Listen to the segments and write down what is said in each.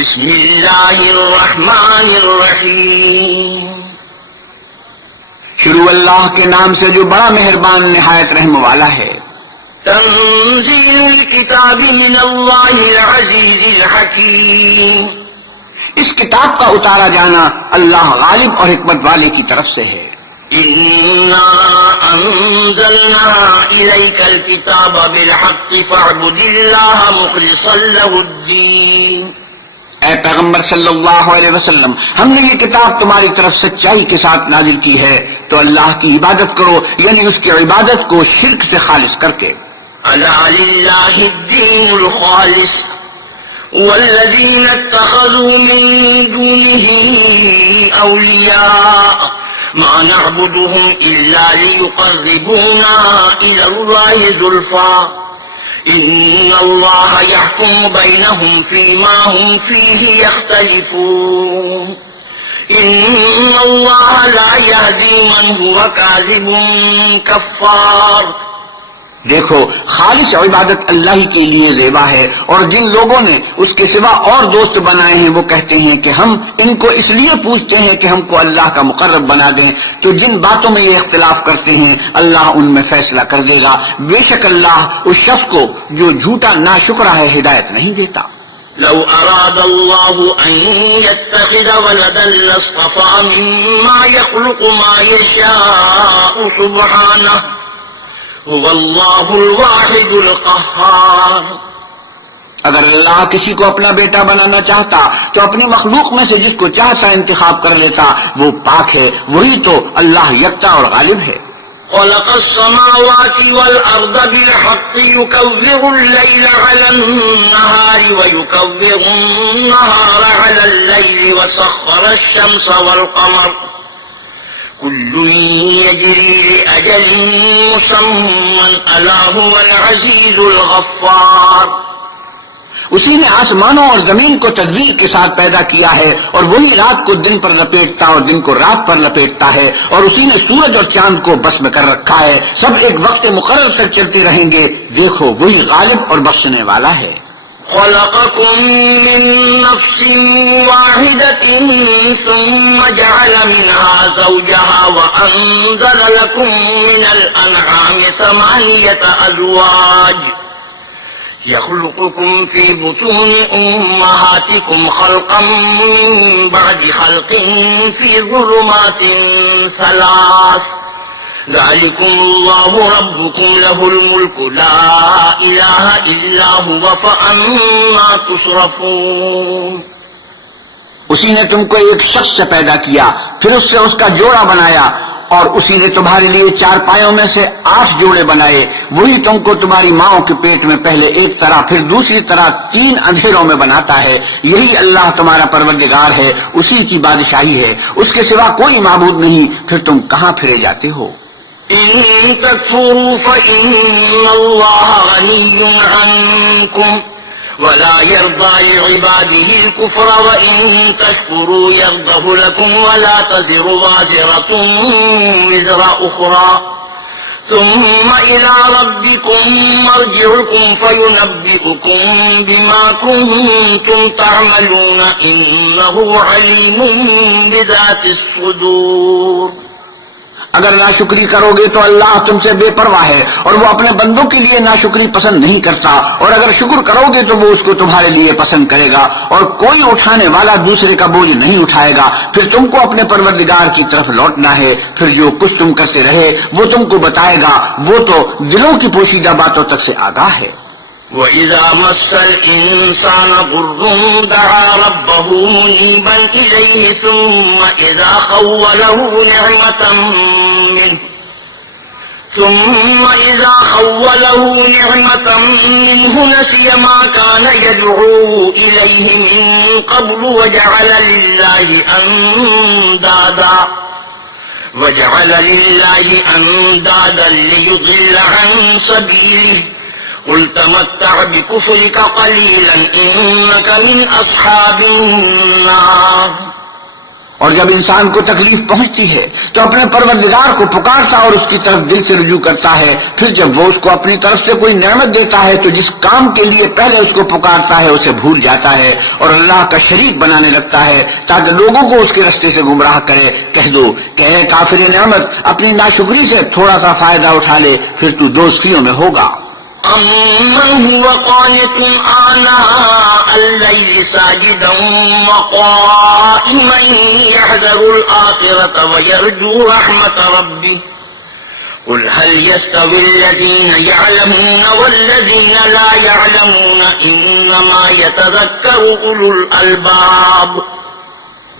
بسم اللہ الرحمن الرحیم. شروع اللہ کے نام سے جو بڑا مہربان نہایت رحم والا ہے. تنزیل الکتاب من اللہ العزیز الحکیم. اس کتاب کا اتارا جانا اللہ غالب اور حکمت والے کی طرف سے ہے. انا انزلنا الیک الکتاب بالحق فاعبد اللہ مخلصا له الدین. اے پیغمبر صلی اللہ علیہ وسلم، ہم نے یہ کتاب تمہاری طرف سچائی کے ساتھ نازل کی ہے تو اللہ کی عبادت کرو، یعنی اس کی عبادت کو شرک سے خالص کر کے. الا للہ الدین الخالص والذین اتخذوا من دونه اولیاء ما نعبدهم الا ليقربونا الى الله زلفى ان اللہ يحكم بينهم فيما هم فيه يختلفون ان اللہ لا يهدي من هو كاذب كفار. دیکھو، خالص عبادت اللہ ہی کے لیے زیبا ہے، اور جن لوگوں نے اس کے سوا اور دوست بنائے ہیں وہ کہتے ہیں کہ ہم ان کو اس لیے پوچھتے ہیں کہ ہم کو اللہ کا مقرب بنا دیں. تو جن باتوں میں یہ اختلاف کرتے ہیں اللہ ان میں فیصلہ کر دے گا. بے شک اللہ اس شخص کو جو جھوٹا ناشکرا ہے ہدایت نہیں دیتا. لو اراد اللہ ان يتخذ ولدا لاصطفى مما يخلق ما يشاء سبحانه هو اللہ الواحد القہار. اگر اللہ کسی کو اپنا بیٹا بنانا چاہتا تو اپنی مخلوق میں سے جس کو چاہتا انتخاب کر لیتا. وہ پاک ہے، وہی تو اللہ یکتا اور غالب ہے. خلق السماوات والارض بالحق يكور الليل على النهار ويكور النهار على الليل وسخر الشمس والقمر كل يجري لأجل مسمى ألا هو العزيز الغفار. اسی نے آسمانوں اور زمین کو تدبیر کے ساتھ پیدا کیا ہے، اور وہی رات کو دن پر لپیٹتا اور دن کو رات پر لپیٹتا ہے، اور اسی نے سورج اور چاند کو بس میں کر رکھا ہے. سب ایک وقت مقرر تک چلتے رہیں گے. دیکھو، وہی غالب اور بخشنے والا ہے. خلقكم من نفس واحدة ثم جعل منها زوجها وأنزل لكم من الأنعام 8 أزواج يخلقكم في بطون أمهاتكم خلقا من بعد خلق في ظلمات 3 ذلكم الله ربكم له الملك لا إله إلا هو فأنا تصرفون. اسی نے تم کو ایک شخص سے پیدا کیا، پھر اس سے اس کا جوڑا بنایا، اور اسی نے تمہارے لیے 4 پایوں میں سے 8 جوڑے بنائے. وہی تم کو تمہاری ماؤں کے پیٹ میں پہلے ایک طرح پھر دوسری طرح 3 اندھیروں میں بناتا ہے. یہی اللہ تمہارا پروردگار ہے، اسی کی بادشاہی ہے، اس کے سوا کوئی معبود نہیں. پھر تم کہاں پھرے جاتے ہو؟ إن تكفروا فإن الله غني عنكم ولا يرضى لعباده الكفر وإن تشكروا يرضه لكم ولا تزر وازرة وزر أخرى ثم إلى ربكم مرجعكم فينبئكم بما كنتم تعملون إنه عليم بذات الصدور. اگر ناشکری کرو گے تو اللہ تم سے بے پرواہ ہے، اور وہ اپنے بندوں کے لیے ناشکری پسند نہیں کرتا. اور اگر شکر کرو گے تو وہ اس کو تمہارے لیے پسند کرے گا، اور کوئی اٹھانے والا دوسرے کا بوجھ نہیں اٹھائے گا. پھر تم کو اپنے پروردگار کی طرف لوٹنا ہے. پھر جو کچھ تم کرتے رہے وہ تم کو بتائے گا. وہ تو دلوں کی پوشیدہ باتوں تک سے آگاہ ہے. وَإِذَا مَسَّ الْإِنسَانَ ضُرٌّ دَعَا رَبَّهُ مُنِيبًا إِلَيْهِ ثُمَّ إِذَا خَوَّلَهُ نِعْمَةً مِّنْهُ نَسِيَ مَا كَانَ يَدْعُو إِلَيْهِ مِن قَبْلُ وَجَعَلَ لِلَّهِ أَندَادًا لِّيُضِلَّ عَن سَبِيلِهِ قل تمتع بكفرك قليلا إنك من أصحاب النار. اور جب انسان کو تکلیف پہنچتی ہے تو اپنے پروردگار کو پکارتا اور اس کی طرف دل سے رجوع کرتا ہے. پھر جب وہ اس کو اپنی طرف سے کوئی نعمت دیتا ہے تو جس کام کے لیے پہلے اس کو پکارتا ہے اسے بھول جاتا ہے اور اللہ کا شریک بنانے لگتا ہے تاکہ لوگوں کو اس کے راستے سے گمراہ کرے. کہہ دو کہ اے کافر نعمت، اپنی ناشکری سے تھوڑا سا فائدہ اٹھا لے، پھر تو دوزخیوں میں ہوگا. أَمَّنْ هُوَ قَانِتٌ آنَاءَ اللَّيْلِ سَاجِدًا وَقَائِمًا يَحْذَرُ الْآخِرَةَ وَيَرْجُو رَحْمَةَ رَبِّهِ قُلْ هَلْ يَسْتَوِي الَّذِينَ يَعْلَمُونَ وَالَّذِينَ لَا يَعْلَمُونَ إِنَّمَا يَتَذَكَّرُ أُولُو الْأَلْبَابِ.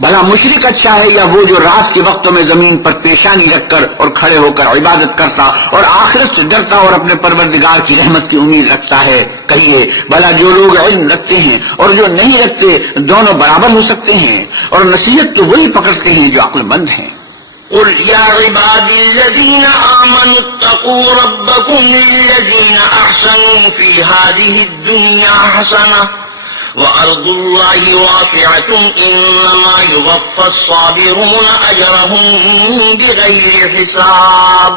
بھلا مشرک اچھا ہے یا وہ جو رات کے وقتوں میں زمین پر پیشانی رکھ کر اور کھڑے ہو کر عبادت کرتا اور آخرت سے ڈرتا اور اپنے پروردگار کی رحمت کی امید رکھتا ہے؟ کہیے بھلا جو لوگ علم رکھتے ہیں اور جو نہیں رکھتے دونوں برابر ہو سکتے ہیں؟ اور نصیحت تو وہی پکڑتے ہیں جو عقل مند ہیں. قل يا عبادي الذين آمنوا اتقوا ربكم للذين أحسنوا في هذه الدنيا حسنة وأرض الله واسعة إنما يوفى الصابرون أجرهم بغير حساب.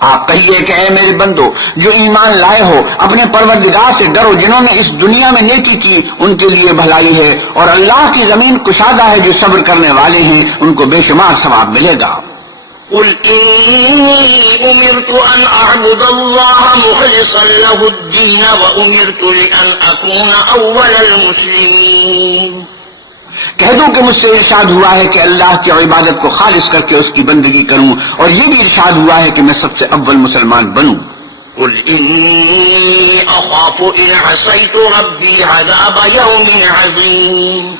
آپ کہیے کہ اے میرے بندو جو ایمان لائے ہو، اپنے پروردگار سے ڈرو. جنہوں نے اس دنیا میں نیکی کی ان کے لیے بھلائی ہے، اور اللہ کی زمین کشادہ ہے. جو صبر کرنے والے ہیں ان کو بے شمار ثواب ملے گا. قل إني أمرت أن أعبد الله مخلصا له الدين وأمرت لأن أكون أول المسلمين. کہہ دو کہ مجھ سے ارشاد ہوا ہے کہ اللہ کی عبادت کو خالص کر کے اس کی بندگی کروں، اور یہ بھی ارشاد ہوا ہے کہ میں سب سے اول مسلمان بنوں. قل إني أخاف إن عصيت ربي عذاب يوم عظيم.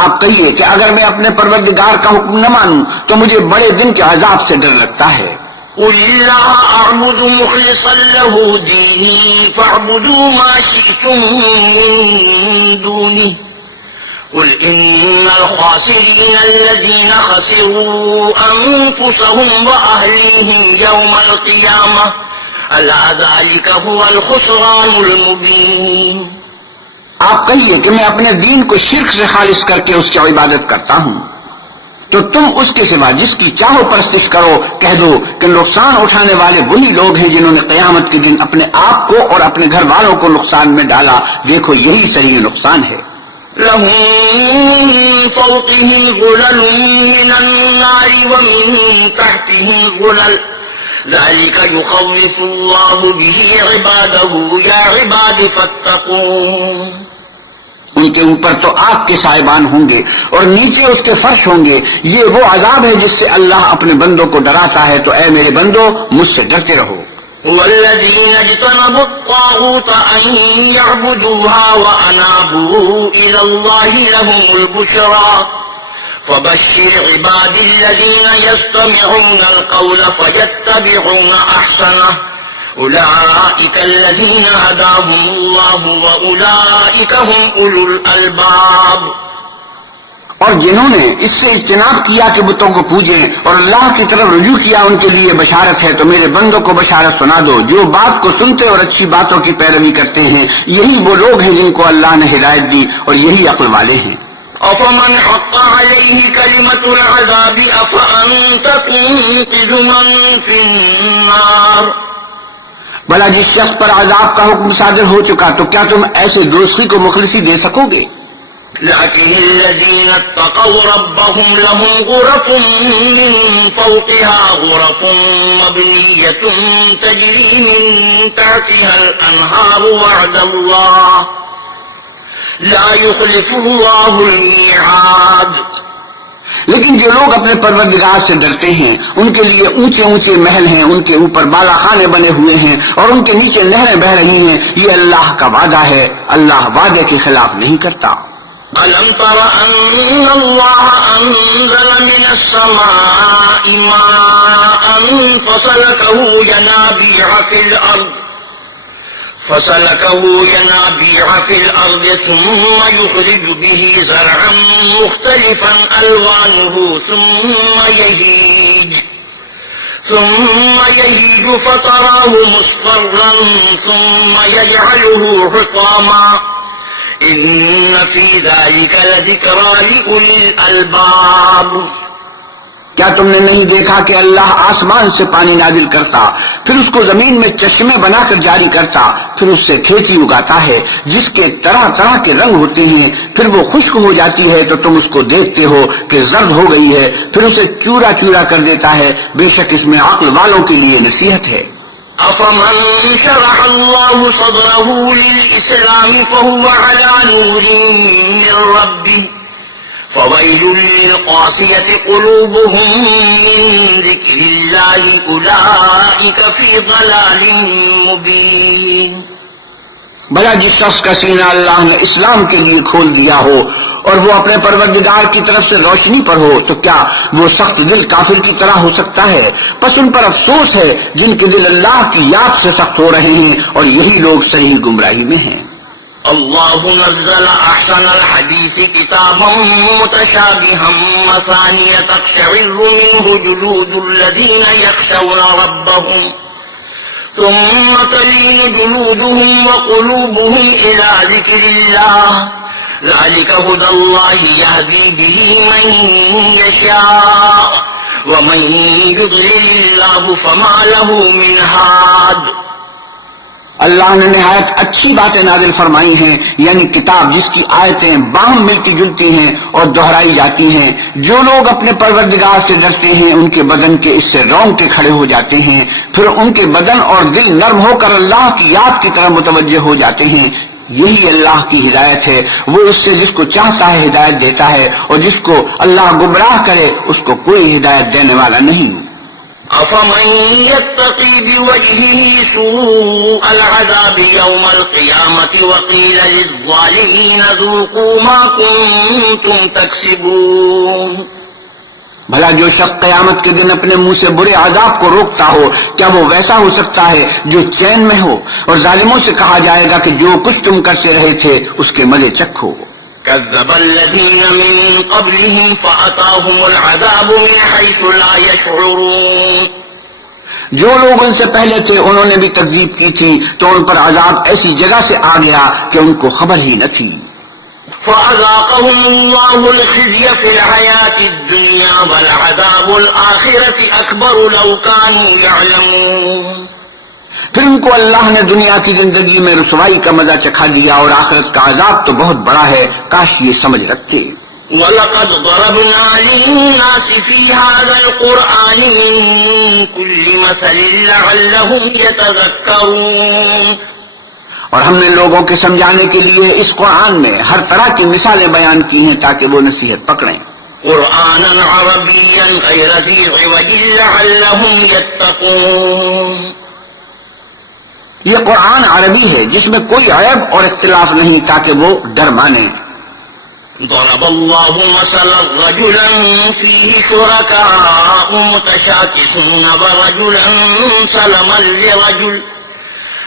آپ کہیے کہ اگر میں اپنے پروردگار کا حکم نہ مانوں تو مجھے بڑے دن کے عذاب سے ڈر لگتا ہے. قل لا أعبد مخلصا له ديني فاعبدوا ما شئتم من دونه قل إن الخاسرين الذين خسروا أنفسهم وأهليهم يوم القيامة ألا ذلك هو الخسران المبين. آپ کہیے کہ میں اپنے دین کو شرک سے خالص کر کے اس کی عبادت کرتا ہوں، تو تم اس کے سوا جس کی چاہو پرستش کرو. کہہ دو کہ نقصان اٹھانے والے وہی لوگ ہیں جنہوں نے قیامت کے دن اپنے آپ کو اور اپنے گھر والوں کو نقصان میں ڈالا. دیکھو یہی صحیح نقصان ہے. لهم من فوقهم ظلل من النار ومن تحتهم ظلل ذلك يخوف الله به عباده يا عباد فاتقون. ان کے اوپر تو آگ کے سائبان ہوں گے اور نیچے اس کے فرش ہوں گے. یہ وہ عذاب ہے جس سے اللہ اپنے بندوں کو ڈراتا ہے. تو اے میرے بندو مجھ سے ڈرتے رہو. والذين اجتنبوا الطاغوت أن يعبدوها وأنابوا إلى الله لهم البشرى فبشر عباد الذين يستمعون القول فيتبعون أحسنه أولئك الذين هداهم الله وأولئك هم أولو الألباب. اور جنہوں نے اس سے اجتناب کیا کہ بتوں کو پوجیں اور اللہ کی طرف رجوع کیا ان کے لیے بشارت ہے. تو میرے بندوں کو بشارت سنا دو جو بات کو سنتے اور اچھی باتوں کی پیروی کرتے ہیں. یہی وہ لوگ ہیں جن کو اللہ نے ہدایت دی اور یہی عقل والے ہیں. أفمن حق عليه كلمة العذاب أفأنت تنقذ من في النار. بھلا جس شخص پر عذاب کا حکم صادر ہو چکا تو کیا تم ایسے دوزخی کو مخلصی دے سکو گے؟ لكن الذين اتقوا ربهم لهم غرف من فوقها غرف مبنية تجري من تحتها الأنهار وعد الله لا يخلف الله الميعاد. لیکن جو لوگ اپنے پروردگار سے ڈرتے ہیں ان کے لیے اونچے اونچے محل ہیں، ان کے اوپر بالا خانے بنے ہوئے ہیں اور ان کے نیچے نہریں بہ رہی ہیں. یہ اللہ کا وعدہ ہے، اللہ وعدے کے خلاف نہیں کرتا. ألم تر أن الله أنزل من السماء ماء فسلكه ينابيع في الأرض ثم يخرج به زرعا مختلفا ألوانه ثم يهيج فتراه مصفرا ثم يجعله حطاما إن في ذلك لذكرى لأولي الألباب. کیا تم نے نہیں دیکھا کہ اللہ آسمان سے پانی نازل کرتا، پھر اس کو زمین میں چشمے بنا کر جاری کرتا، پھر اس سے کھیتی اگاتا ہے جس کے طرح طرح کے رنگ ہوتے ہیں، پھر وہ خشک ہو جاتی ہے تو تم اس کو دیکھتے ہو کہ زرد ہو گئی ہے، پھر اسے چورا چورا کر دیتا ہے. بے شک اس میں عقل والوں کے لیے نصیحت ہے. أفمن شرح الله صدره للإسلام فهو على نور من ربه فويل للقاسية قلوبهم من ذكر الله أولئك في ضلال مبين. بھلا جس شخص کا سینہ اللہ نے اسلام کے لیے کھول دیا ہو اور وہ اپنے پروردگار کی طرف سے روشنی پر ہو تو کیا وہ سخت دل کافر کی طرح ہو سکتا ہے؟ پس ان پر افسوس ہے جن کے دل اللہ کی یاد سے سخت ہو رہے ہیں اور یہی لوگ صحیح گمراہی میں ہیں. الله نزل أحسن الحديث كتابا متشابها مثانية تقشعر منه جلود الذين يخشون ربهم ثم تلين جلودهم وقلوبهم إلى ذكر الله ذلك هدى الله يهدي به من يشاء ومن يضلل الله فما له من هاد. اللہ نے نہایت اچھی باتیں نازل فرمائی ہیں، یعنی کتاب جس کی آیتیں باہم ملتی جلتی ہیں اور دہرائی جاتی ہیں. جو لوگ اپنے پروردگار سے ڈرتے ہیں ان کے بدن کے اس سے رونگٹے کھڑے ہو جاتے ہیں، پھر ان کے بدن اور دل نرم ہو کر اللہ کی یاد کی طرف متوجہ ہو جاتے ہیں. یہی اللہ کی ہدایت ہے، وہ اس سے جس کو چاہتا ہے ہدایت دیتا ہے، اور جس کو اللہ گمراہ کرے اس کو کوئی ہدایت دینے والا نہیں. أفمن يتقي بوجهه سوء العذاب يوم القيامة وقيل للظالمين ذوقوا ما كنتم تكسبون. بھلا جو شخص قیامت کے دن اپنے منہ سے برے عذاب کو روکتا ہو، کیا وہ ویسا ہو سکتا ہے جو چین میں ہو؟ اور ظالموں سے کہا جائے گا کہ جو کچھ تم کرتے رہے تھے اس کے مزے چکھو. كذب الذين من قبلهم فأتاهم العذاب من حيث لا يشعرون. جو لوگ ان سے پہلے تھے انہوں نے بھی تکذیب کی تھی تو ان پر عذاب ایسی جگہ سے آ گیا کہ ان کو خبر ہی نہ تھی. فأذاقهم الله الخزي في الحياة الدنيا والعذاب الآخرة أكبر لو كانوا يعلمون. پھر ان کو اللہ نے دنیا کی زندگی میں رسوائی کا مزہ چکھا دیا اور آخرت کا عذاب تو بہت بڑا ہے، کاش یہ سمجھ رکھتے. وَلَقَدْ ضَرَبْنَا لِلنَّاسِ فِي هَذَا الْقُرْآنِ مِنْ كُلِّ مَثَلٍ لَعَلَّهُمْ يَتَذَكَّرُونَ. اور ہم نے لوگوں کے سمجھانے کے لیے اس قرآن میں ہر طرح کی مثالیں بیان کی ہیں تاکہ وہ نصیحت پکڑیں. قرآنًا عربيًّا غير ذي عوج لعلهم يتقون. یہ قرآن عربی ہے جس میں کوئی عیب اور اختلاف نہیں تاکہ وہ ڈر مانیں. ضرب الله مثلا رجلا فيه شركاء متشاكسون ورجلا سلما لرجل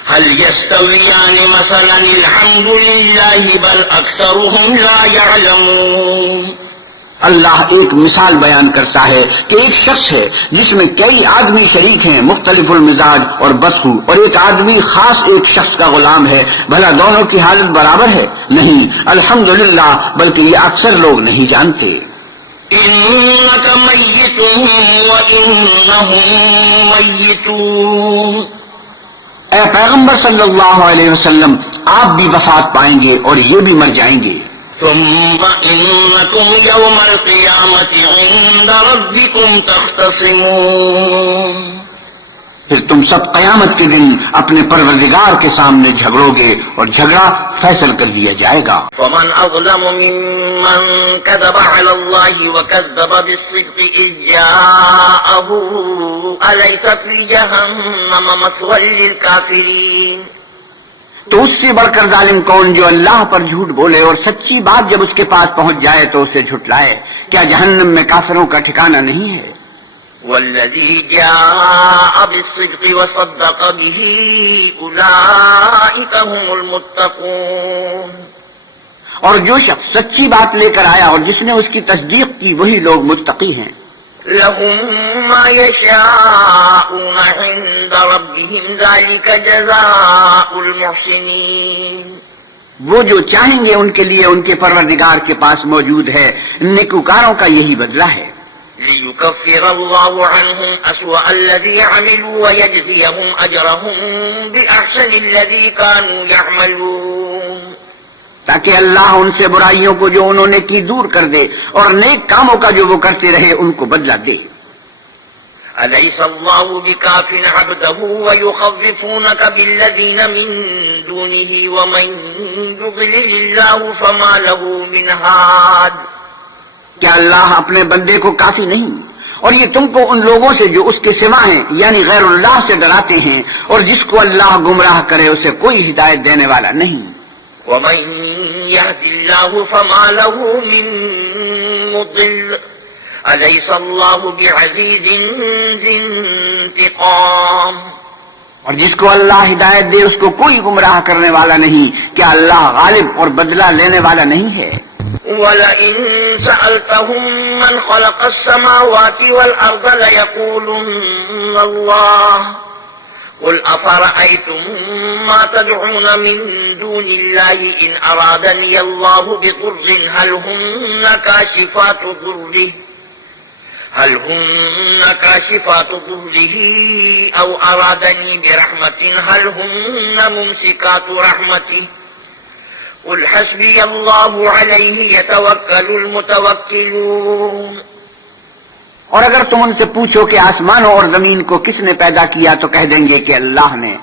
هل يستويان مثلا الحمد لله بل أكثرهم لا يعلمون. اللہ ایک مثال بیان کرتا ہے کہ ایک شخص ہے جس میں کئی آدمی شریک ہیں مختلف المزاج اور بدخو، اور ایک آدمی خاص ایک شخص کا غلام ہے، بھلا دونوں کی حالت برابر ہے؟ نہیں، الحمدللہ، بلکہ یہ اکثر لوگ نہیں جانتے. إنك ميت وإنهم ميتون. اے پیغمبر صلی اللہ علیہ وسلم، آپ بھی وفات پائیں گے اور یہ بھی مر جائیں گے. ثم إنكم يوم القيامة عند ربكم تختصمون. پھر تم سب قیامت کے دن اپنے پروردگار کے سامنے جھگڑو گے اور جھگڑا فیصل کر دیا جائے گا. ومن أظلم ممن كذب على الله وكذب بالصدق إذ جاءه أليس في جهنم مثوى للكافرين. تو اس سے بڑھ کر ظالم کون جو اللہ پر جھوٹ بولے اور سچی بات جب اس کے پاس پہنچ جائے تو اسے جھٹلائے. کیا جہنم میں کافروں کا ٹھکانہ نہیں ہے؟ والذي جاء بالصدق وصدق به أولئك هم المتقون. اور جو شخص سچی بات لے کر آیا اور جس نے اس کی تصدیق کی وہی لوگ متقی ہیں. لهم ما يشاءون عند ربهم ذلك جزاء المحسنين. وہ جو چاہیں گے ان کے لیے ان کے پروردگار کے پاس موجود ہے، نیکوکاروں کا یہی بدلہ ہے۔ ليكفر الله عنهم أسوأ الذي عملوا ويجزيهم أجرهم بأحسن الذي كانوا يعملون، تاکہ اللہ ان سے برائیوں کو جو انہوں نے کی دور کر دے اور نیک کاموں کا جو وہ کرتے رہے ان کو بدلہ دے۔ أليس الله بكاف عبده ويخوفونك بالذين من دونه ومن يضلل الله فما له من هاد، کیا اللہ اپنے بندے کو کافی نہیں اور یہ تم کو ان لوگوں سے جو اس کے سوا ہیں یعنی غیر اللہ سے ڈراتے ہیں، اور جس کو اللہ گمراہ کرے اسے کوئی ہدایت دینے والا نہیں۔ ومن يهد الله فما له من مضل أليس الله بعزيز ذي انتقام، اور جس کو اللہ ہدایت دے اس کو کوئی گمراہ کرنے والا نہیں، کیا اللہ غالب اور بدلہ لینے والا نہیں ہے؟ وَلَئِن سَأَلْتَهُم مَّنْ خَلَقَ السَّمَاوَاتِ وَالْأَرْضَ لَيَقُولُنَّ اللَّهُ قُلْ أَفَرَأَيْتُم مَّا تَدْعُونَ مِن دُونِ اللَّهِ إِنْ أَرَادَنِيَ اللَّهُ بِضُرٍّ هَلْ هُنَّ كَاشِفَاتُ ضُرِّهِ أَوْ أَرَادَنِي بِرَحْمَةٍ هَلْ هُنَّ مُمْسِكَاتُ رَحْمَتِهِ قُلْ حَسْبِيَ اللَّهُ عَلَيْهِ يَتَوَكَّلُ الْمُتَوَكِّلُونَ۔ اور اگر تم ان سے پوچھو کہ آسمانوں اور زمین کو کس نے پیدا کیا تو کہہ دیں گے کہ اللہ نے۔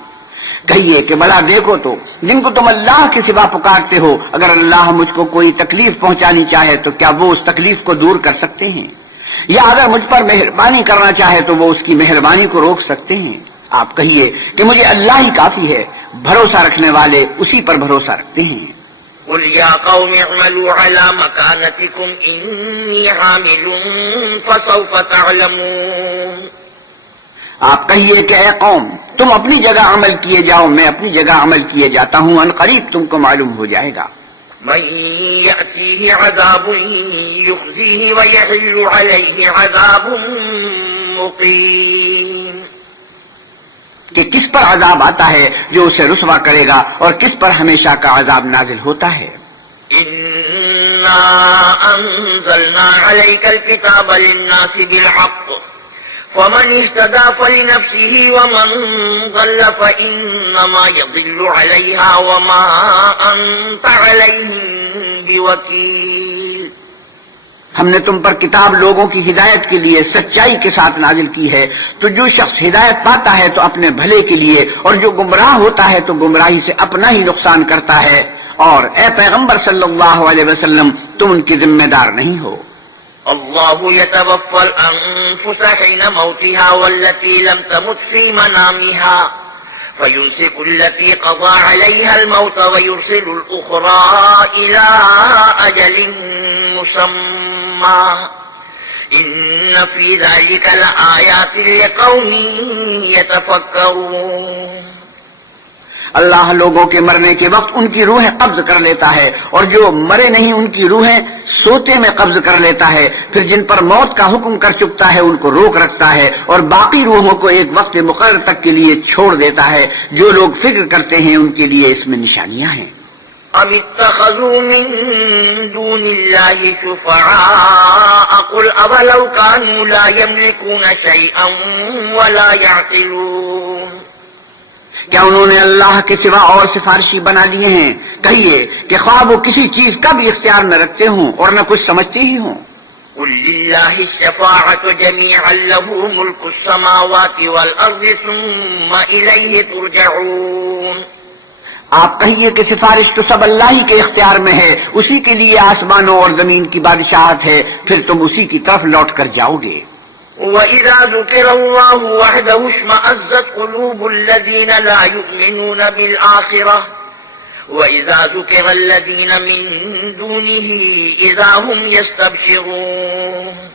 کہیے کہ بھلا دیکھو تو جن کو تم اللہ کے سوا پکارتے ہو، اگر اللہ مجھ کو کوئی تکلیف پہنچانی چاہے تو کیا وہ اس تکلیف کو دور کر سکتے ہیں؟ یا اگر مجھ پر مہربانی کرنا چاہے تو وہ اس کی مہربانی کو روک سکتے ہیں؟ آپ کہیے کہ مجھے اللہ ہی کافی ہے، بھروسہ رکھنے والے اسی پر بھروسہ رکھتے ہیں۔ قل يا قوم اعملوا على مكانتكم إني عامل فسوف تعلمون۔ آپ کہیے کہ اے قوم تم اپنی جگہ عمل کیے جاؤ، میں اپنی جگہ عمل کیے جاتا ہوں، ان قریب تم کو معلوم ہو جائے گا۔ من يأتيه عذاب يخزيه ويحل عليه عذاب مقيم، کہ کس پر عذاب آتا ہے جو اسے رسوا کرے گا اور کس پر ہمیشہ کا عذاب نازل ہوتا ہے۔ إنا أنزلنا عليك الكتاب للناس بالحق فمن اهتدى فلنفسه ومن ضل فإنما يضل عليها وما أنت عليهم بوكيل۔ ہم نے تم پر کتاب لوگوں کی ہدایت کے لیے سچائی کے ساتھ نازل کی ہے، تو جو شخص ہدایت پاتا ہے تو اپنے بھلے کے لیے، اور جو گمراہ ہوتا ہے تو گمراہی سے اپنا ہی نقصان کرتا ہے، اور اے پیغمبر صلی اللہ علیہ وسلم تم ان کی ذمہ دار نہیں ہو۔ الله يتوفى الأنفس حين موتها والتي لم تمت في منامها فيمسك التي قضى عليها الموت ويرسل الأخرى إلى أجل مسمى إن في ذلك لآيات لقوم يتفكرون۔ اللہ لوگوں کے مرنے کے وقت ان کی روحیں قبض کر لیتا ہے، اور جو مرے نہیں ان کی روحیں سوتے میں قبض کر لیتا ہے، پھر جن پر موت کا حکم کر چکتا ہے ان کو روک رکھتا ہے، اور باقی روحوں کو ایک وقت مقرر تک کے لیے چھوڑ دیتا ہے۔ جو لوگ فکر کرتے ہیں ان کے لیے اس میں نشانیاں ہیں۔ أم اتخذوا من دون الله شفعاء قل أولو كانوا لا يملكون شيئا ولا يعقلون۔ کیا انہوں نے اللہ کے سوا اور سفارشی بنا لیے ہیں؟ کہیے کہ خواہ وہ کسی چیز کا بھی اختیار نہ رکھتے ہوں اور نہ کچھ سمجھتے ہی ہوں۔ قل لله الشفاعة جميعا له ملك السماوات والأرض ثم إليه ترجعون۔ آپ کہیے کہ سفارش تو سب اللہ ہی کے اختیار میں ہے، اسی کے لیے آسمانوں اور زمین کی بادشاہت ہے، پھر تم اسی کی طرف لوٹ کر جاؤ گے۔ وَإِذَا ذُكِرَ اللَّهُ وَحْدَهُ اشْمَأَزَّتْ قُلُوبُ الَّذِينَ لَا يُؤْمِنُونَ بِالْآخِرَةِ وَإِذَا ذُكِرَ الَّذِينَ مِن دُونِهِ إِذَا هُمْ يَسْتَبْشِرُونَ۔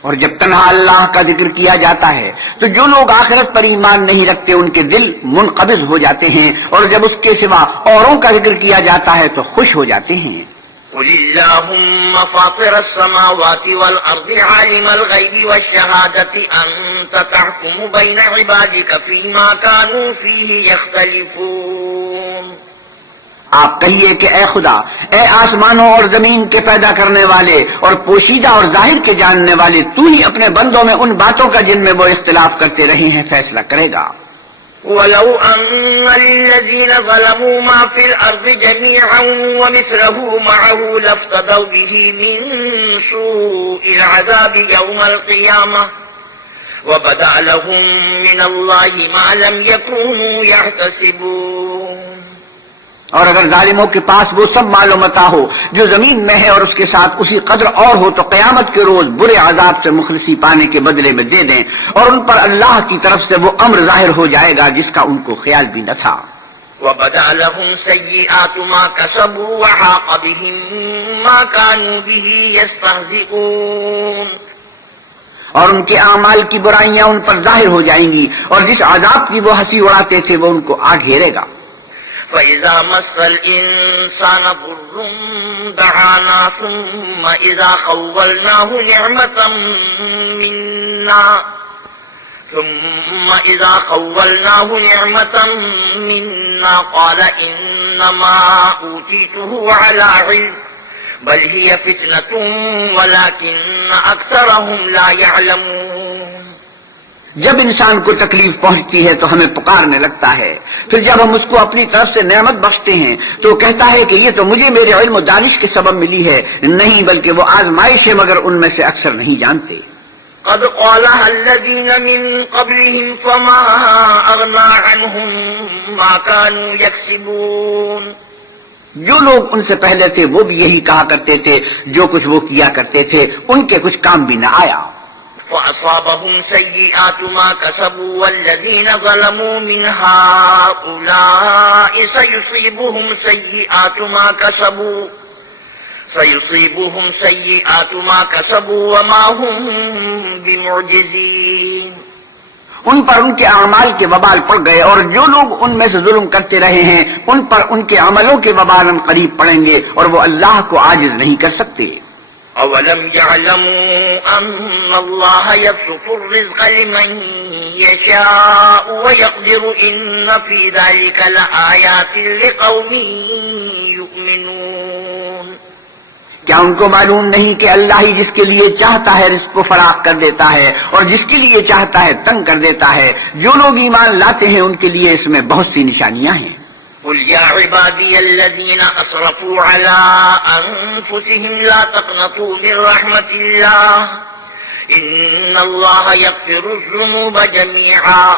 اور جب تنہا اللہ کا ذکر کیا جاتا ہے تو جو لوگ آخرت پر ایمان نہیں رکھتے ان کے دل منقبض ہو جاتے ہیں، اور جب اس کے سوا اوروں کا ذکر کیا جاتا ہے تو خوش ہو جاتے ہیں۔ قل اللهم فاطر السماوات والأرض عالم الغيب والشهادة أنت تحكم بين عبادك فيما كانوا فيه يختلفون۔ آپ کہیے کہ اے خدا، اے آسمانوں اور زمین کے پیدا کرنے والے اور پوشیدہ اور ظاہر کے جاننے والے، تو ہی اپنے بندوں میں ان باتوں کا جن میں وہ اختلاف کرتے رہے ہیں فیصلہ کرے گا۔ وَلَوْ أَنَّ لِلَّذِينَ ظَلَمُوا مَا فِي الْأَرْضِ جَمِيعًا وَمِثْلَهُ مَعَهُ لَافْتَدَوْا بِهِ مِن سُوءِ الْعَذَابِ يَوْمَ الْقِيَامَةِ وَبَدَا لَهُم مِّنَ اللَّهِ مَا لَمْ يَكُونُوا يَحْتَسِبُونَ۔ اور اگر ظالموں کے پاس وہ سب مال و متاع ہو جو زمین میں ہے اور اس کے ساتھ اسی قدر اور ہو، تو قیامت کے روز برے عذاب سے مخلصی پانے کے بدلے میں دے دیں، اور ان پر اللہ کی طرف سے وہ امر ظاہر ہو جائے گا جس کا ان کو خیال بھی نہ تھا۔ وَبَدَا لَهُمْ سَيِّئَاتُ مَا كَسَبُوا وَحَاقَ بِهِم مَّا كَانُوا بِهِ يَسْتَهْزِئُونَ۔ اور ان کے اعمال کی برائیاں ان پر ظاہر ہو جائیں گی، اور جس عذاب کی وہ ہنسی اڑاتے تھے وہ ان کو آ گھیرے گا۔ فَإِذَا مَسَّ الْإِنسَانَ ضُرٌّ دَعَانَا ثُمَّ إِذَا خَوَّلْنَاهُ نِعْمَةً مِنَّا قَالَ إِنَّمَا أُوتِيتُهُ عَلَى عِلْمٍ بَلْ هِيَ فِتْنَةٌ وَلَكِنَّ أَكْثَرَهُمْ لَا يَعْلَمُونَ۔ جب انسان کو تکلیف پہنچتی ہے تو ہمیں پکارنے لگتا ہے، پھر جب ہم اس کو اپنی طرف سے نعمت بخشتے ہیں تو کہتا ہے کہ یہ تو مجھے میرے علم و دانش کے سبب ملی ہے، نہیں بلکہ وہ آزمائش ہے، مگر ان میں سے اکثر نہیں جانتے۔ قد قالها الذين من قبلهم فما أغنى عنهم ما كانوا يكسبون۔ جو لوگ ان سے پہلے تھے وہ بھی یہی کہا کرتے تھے، جو کچھ وہ کیا کرتے تھے ان کے کچھ کام بھی نہ آیا۔ فأصابهم سيئات ما كسبوا والذين ظلموا من هؤلاء سيصيبهم سيئات ما كسبوا وما هم بمعجزين۔ ان پر ان کے اعمال کے وبال پڑ گئے، اور جو لوگ ان میں سے ظلم کرتے رہے ہیں ان پر ان کے عملوں کے وبال ہم قریب پڑیں گے، اور وہ اللہ کو عاجز نہیں کر سکتے۔ أَوَلَمْ يَعْلَمُوا أَنَّ اللَّهَ يَبْسُطُ الرِّزْقَ لِمَن يَشَاءُ وَيَقْدِرُ إِنَّ فِي ذَلِكَ لَآيَاتٍ لِقَوْمٍ يُؤْمِنُونَ۔ کیا ان کو معلوم نہیں کہ اللہ ہی جس کے لیے چاہتا ہے رزق کو فراخ کر دیتا ہے، اور جس کے لیے چاہتا ہے تنگ کر دیتا ہے؟ جو لوگ ایمان لاتے ہیں ان کے لیے اس میں بہت سی نشانیاں ہیں۔ قل يا عبادي الذين أسرفوا على أنفسهم لا تقنطوا من رحمة الله إن الله يغفر الذنوب جميعا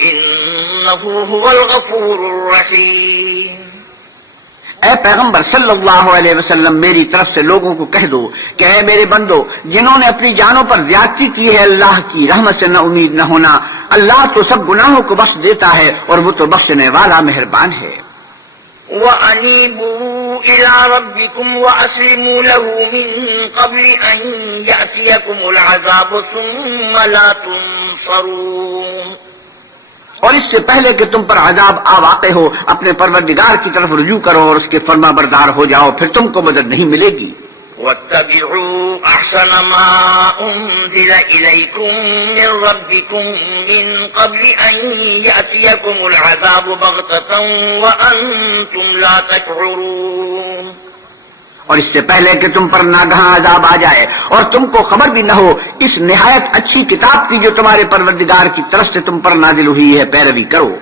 إنه هو الغفور الرحيم۔ اے پیغمبر صلی اللہ علیہ وسلم، میری طرف سے لوگوں کو کہہ دو کہ اے میرے بندو، جنہوں نے اپنی جانوں پر زیادتی کی ہے، اللہ کی رحمت سے نہ امید نہ ہونا، اللہ تو سب گناہوں کو بخش دیتا ہے اور وہ تو بخشنے والا مہربان ہے۔ وَأَنِيبُوا إِلَىٰ رَبِّكُمْ وَأَسْلِمُوا لَهُ مِن قَبْلِ أَن يَأْتِيَكُمُ الْعَذَابُ ثُمَّ لَا تُنصَرُونَ۔ اور اس سے پہلے کہ تم پر عذاب آ واقع ہو، اپنے پروردگار کی طرف رجوع کرو اور اس کے فرما بردار ہو جاؤ، پھر تم کو مدد نہیں ملے گی۔ وَاتَّبِعُوا أَحْسَنَ مَا أُنزِلَ إِلَيْكُم مِّن رَّبِّكُم مِّن قَبْلِ أَن يَأْتِيَكُمُ الْعَذَابُ بَغْتَةً وَأَنتُمْ لَا تَشْعُرُونَ۔ اور اس سے پہلے کہ تم پر ناگہاں عذاب آ جائے اور تم کو خبر بھی نہ ہو، اس نہایت اچھی کتاب کی جو تمہارے پروردگار کی طرف سے تم پر نازل ہوئی ہے پیروی کرو۔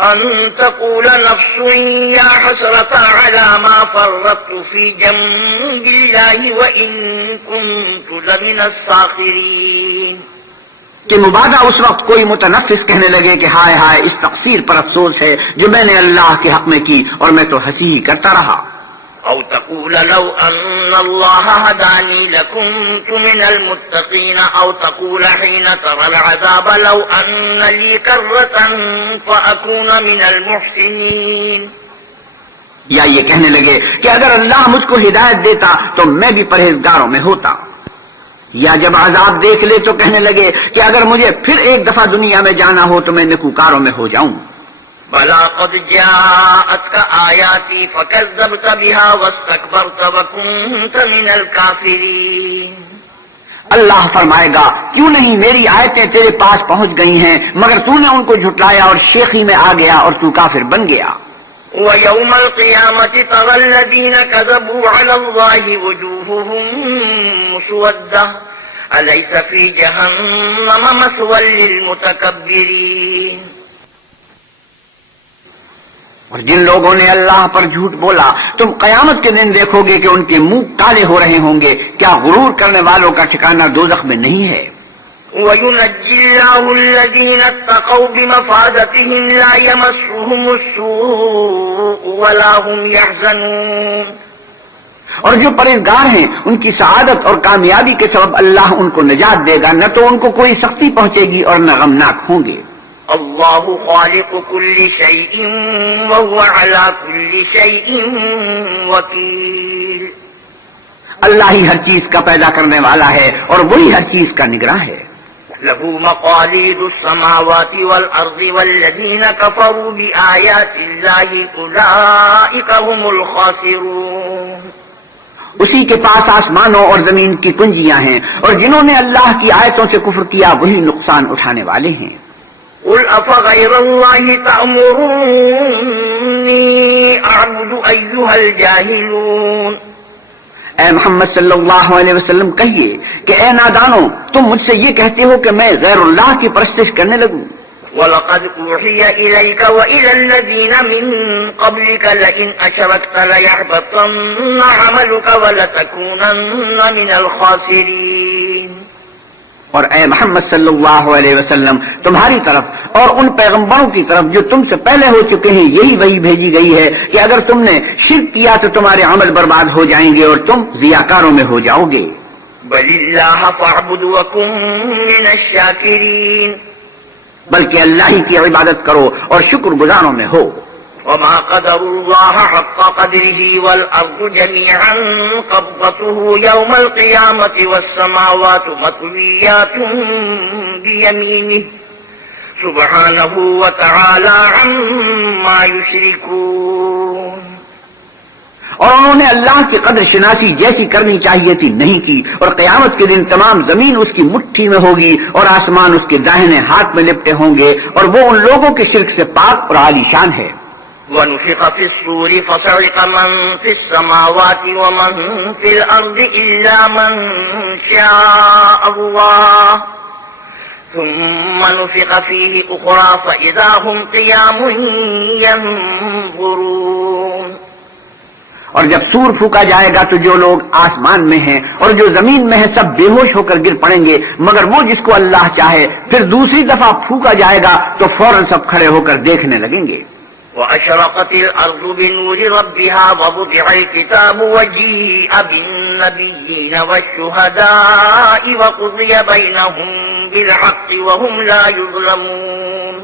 أن تقول نفس يا حسرة على ما فرطت في جنب الله وإن كنت لمن الساخرين۔ کہ مبادہ اس وقت کوئی متنفس کہنے لگے کہ ہائے ہائے، اس تقصیر پر افسوس ہے جو میں نے اللہ کے حق میں کی اور میں تو ہنسی ہی کرتا رہا۔ أو تقول لو أن الله هداني لكنت من المتقين أو تقول حين ترى العذاب لو أن لي كرة فأكون من المحسنين۔ یا یہ کہنے لگے کہ اگر اللہ مجھ کو ہدایت دیتا تو میں بھی پرہیزگاروں میں ہوتا۔ یا جب عذاب دیکھ لے تو کہنے لگے کہ اگر مجھے پھر ایک دفعہ دنیا میں جانا ہو تو میں نیکوکاروں میں ہو جاؤں۔ بلا قد جاءتك آياتي فكذبت بها واستكبرت وكنت من الكافرين۔ اللہ فرمائے گا کیوں نہیں میری آیتیں تیرے پاس پہنچ گئی ہیں، مگر تو نے ان کو جھٹلایا اور شیخی میں آ گیا اور تو کافر بن گیا۔ وَيَوْمَ الْقِيَامَةِ تَرَى الَّذِينَ كَذَبُوا عَلَى اللَّهِ وُجُوهُهُمْ مُسْوَدَّةٌ أَلَيْسَ فِي جَهَنَّمَ مَثْوًى لِّلْمُتَكَبِّرِينَ۔ اور جن لوگوں نے اللہ پر جھوٹ بولا تم قیامت کے دن دیکھو گے کہ ان کے منہ کالے ہو رہے ہوں گے، کیا غرور کرنے والوں کا ٹھکانہ دوزخ میں نہیں ہے؟ وَيُنَجِّي اللَّهُ الَّذِينَ اتَّقَوْا بِمَفَازَتِهِمْ لَا يَمَسُّهُمُ السُّوءُ وَلَا هُمْ يَحْزَنُونَ۔ اور جو پرہیزگار ہیں ان کی سعادت اور کامیابی کے سبب اللہ ان کو نجات دے گا، نہ تو ان کو کوئی سختی پہنچے گی اور نہ غمناک ہوں گے۔ اللہ خالق كل شيء وهو على كل شيء وكيل۔ اللہ ہی ہر چیز کا پیدا کرنے والا ہے اور وہی ہر چیز کا نگراں ہے۔ له مقاليد السماوات والأرض والذين كفروا بآيات الله أولئك هم الخاسرون۔ اسی کے پاس آسمانوں اور زمین کی کنجیاں ہیں، اور جنہوں نے اللہ کی آیتوں سے کفر کیا وہی نقصان اٹھانے والے ہیں۔ قل أفغير الله تأمروني أعبد أيها الجاهلون۔ اے محمد صلی اللہ علیہ وسلم کہیے کہ اے نادانو، تم مجھ سے یہ کہتے ہو کہ میں غیر اللہ کی پرستش کرنے لگوں۔ وَلَقَدْ أُوحِيَ إِلَيْكَ وَإِلَى الَّذِينَ مِن قَبْلِكَ لَئِنْ أَشْرَكْتَ لَيَحْبَطَنَّ عَمَلُكَ وَلَتَكُونَنَّ مِنَ الْخَاسِرِينَ۔ اور اے محمد صلی اللہ علیہ وسلم تمہاری طرف اور ان پیغمبروں کی طرف جو تم سے پہلے ہو چکے ہیں یہی وحی بھیجی گئی ہے کہ اگر تم نے شرک کیا تو تمہارے عمل برباد ہو جائیں گے اور تم ضیاءکاروں میں ہو جاؤ گے۔ بَلِ اللَّهَ فَاعْبُدْ وَكُن مِّنَ الشَّاكِرِينَ۔ بلکہ اللہ ہی کی عبادت کرو اور شکر گزاروں میں ہو۔ وما قدر الله حق قدره والأرض جميعا قبضته يوم القيامة والسماوات مطويات بيمينه سبحانه وتعالى عما يشركون۔ اور انہوں نے اللہ کی قدر شناسی جیسی کرنی چاہیے تھی نہیں کی، اور قیامت کے دن تمام زمین اس کی مٹھی میں ہوگی اور آسمان اس کے داہنے ہاتھ میں لپٹے ہوں گے، اور وہ ان لوگوں کے شرک سے پاک اور عالی شان ہے۔ وَنُفِخَ فِي الصُّورِ فَصَعِقَ مَن فِي السَّمَاوَاتِ وَمَن فِي الْأَرْضِ إِلَّا مَن شَاءَ اللَّهُ ثُمَّ نُفِخَ فِيهِ أُخْرَىٰ فَإِذَا هُمْ قِيَامٌ يَنظُرُونَ۔ اور جب سور پھونکا جائے گا تو جو لوگ آسمان میں ہیں اور جو زمین میں ہیں سب بے ہوش ہو کر گر پڑیں گے، مگر وہ جس کو اللہ چاہے۔ پھر دوسری دفعہ پھونکا جائے گا تو فوراً سب کھڑے ہو کر دیکھنے لگیں گے۔ وَأَشْرَقَتِ الْأَرْضُ بِنُورِ رَبِّهَا وَوُضِعَ الْكِتَابُ وَجِيءَ بِالنَّبِيِّينَ وَالشُّهَدَاءِ وَقُضِيَ بَيْنَهُم بِالْحَقِّ وَهُمْ لَا يُظْلَمُونَ۔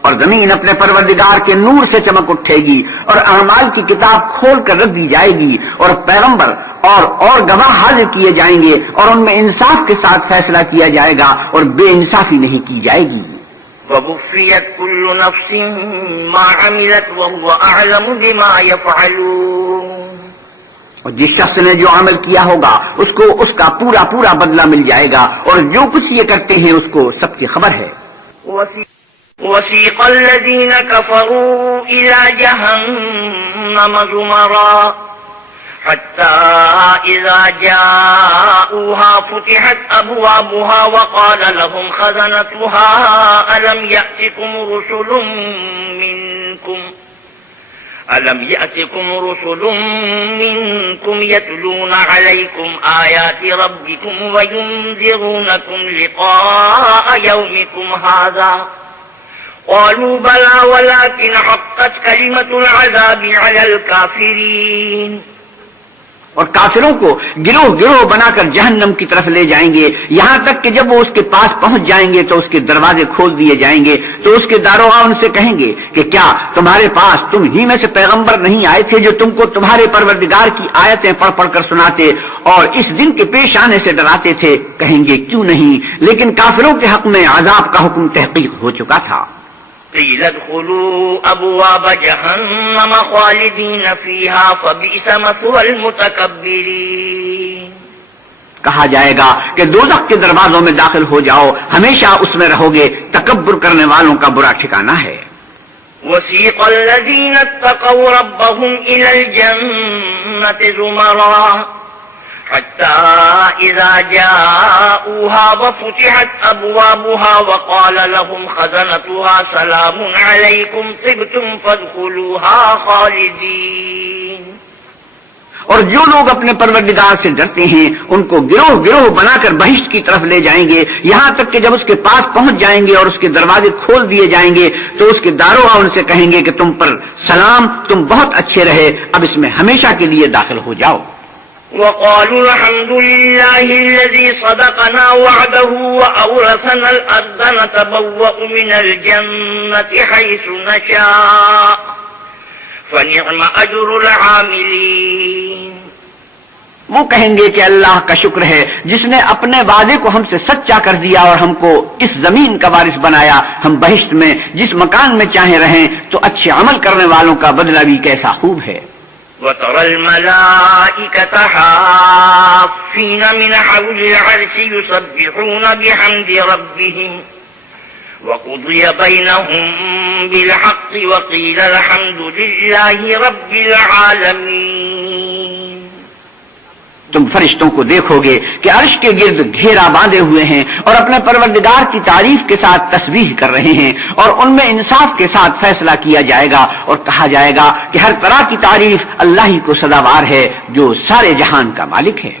اور زمین اپنے پروردگار کے نور سے چمک اٹھے گی اور اعمال کی کتاب کھول کر رکھ دی جائے گی، اور پیغمبر اور گواہ حاضر کیے جائیں گے، اور ان میں انصاف کے ساتھ فیصلہ کیا جائے گا اور بے انصافی نہیں کی جائے گی۔ وَوُفِّيَتْ كُلُّ نَفْسٍ مَا عَمِلَتْ وَهُوَ أَعْلَمُ بِمَا يَفْعَلُونَ۔ اور جس شخص نے جو عمل کیا ہوگا اس کو اس کا پورا پورا بدلہ مل جائے گا، اور جو کچھ یہ کرتے ہیں اس کو سب کی خبر ہے۔ وَسِيقَ الَّذِينَ كَفَرُوا إِلَى جَهَنَّمَ زُمَرًا حَتَّى إِذَا جَاءُوهَا فُتِحَتْ أَبْوَابُهَا وَقَالَ لَهُمْ خَزَنَتُهَا أَلَمْ يَأْتِكُمْ رُسُلٌ مِّنكُمْ يَتْلُونَ عَلَيْكُمْ آيَاتِ رَبِّكُمْ وَيُنذِرُونَكُمْ لِقَاءَ يَوْمِكُمْ هَٰذَا قالوا بلى ولكن حقت كلمة العذاب على الكافرين۔ اور کافروں کو گروہ گروہ بنا کر جہنم کی طرف لے جائیں گے، یہاں تک کہ جب وہ اس کے پاس پہنچ جائیں گے تو اس کے دروازے کھول دیے جائیں گے، تو اس کے داروغہ ان سے کہیں گے کہ کیا تمہارے پاس تم ہی میں سے پیغمبر نہیں آئے تھے جو تم کو تمہارے پروردگار کی آیتیں پڑھ پڑھ کر سناتے اور اس دن کے پیش آنے سے ڈراتے تھے؟ کہیں گے کیوں نہیں، لیکن کافروں کے حق میں عذاب کا حکم تحقیق ہو چکا تھا۔ قِيلَ ادْخُلُوا أَبْوَابَ جَهَنَّمَ خَالِدِينَ فِيهَا فَبِئْسَ مَثْوَى الْمُتَكَبِّرِينَ۔ کہا جائے گا کہ دوزخ کے دروازوں میں داخل ہو جاؤ، ہمیشہ اس میں رہو گے، تکبر کرنے والوں کا برا ٹھکانہ ہے۔ وسيق الذين اتقوا ربهم إلى الجنة زمرا حتى إذا جاءوها وفتحت أبوابها وقال لهم خزنتها سلام عليكم طبتم فادخلوها خالدين. اور جو لوگ اپنے پروردگار سے ڈرتے ہیں ان کو گروہ گروہ بنا کر بہشت کی طرف لے جائیں گے، یہاں تک کہ جب اس کے پاس پہنچ جائیں گے اور اس کے دروازے کھول دیے جائیں گے تو اس کے داروغ ان سے کہیں گے کہ تم پر سلام، تم بہت اچھے رہے، اب اس میں ہمیشہ کے لیے داخل ہو جاؤ. وقالوا الحمد لله الذي صدقنا وعده وأورثنا الأرض نتبوأ من الجنة حيث نشاء فنعم أجر العاملين. وہ کہیں گے کہ اللہ کا شکر ہے جس نے اپنے وعدے کو ہم سے سچا کر دیا اور ہم کو اس زمین کا وارث بنایا، ہم بہشت میں جس مکان میں چاہیں رہیں، تو اچھے عمل کرنے والوں کا بدلہ بھی کیسا خوب ہے. وترى الملائكة حافين من حول العرش يسبحون بحمد ربهم وقضي بينهم بالحق وقيل الحمد لله رب العالمين. تم فرشتوں کو دیکھو گے کہ عرش کے گرد گھیرا باندھے ہوئے ہیں اور اپنے پروردگار کی تعریف کے ساتھ تسبیح کر رہے ہیں، اور ان میں انصاف کے ساتھ فیصلہ کیا جائے گا اور کہا جائے گا کہ ہر طرح کی تعریف اللہ ہی کو سزاوار ہے جو سارے جہان کا مالک ہے.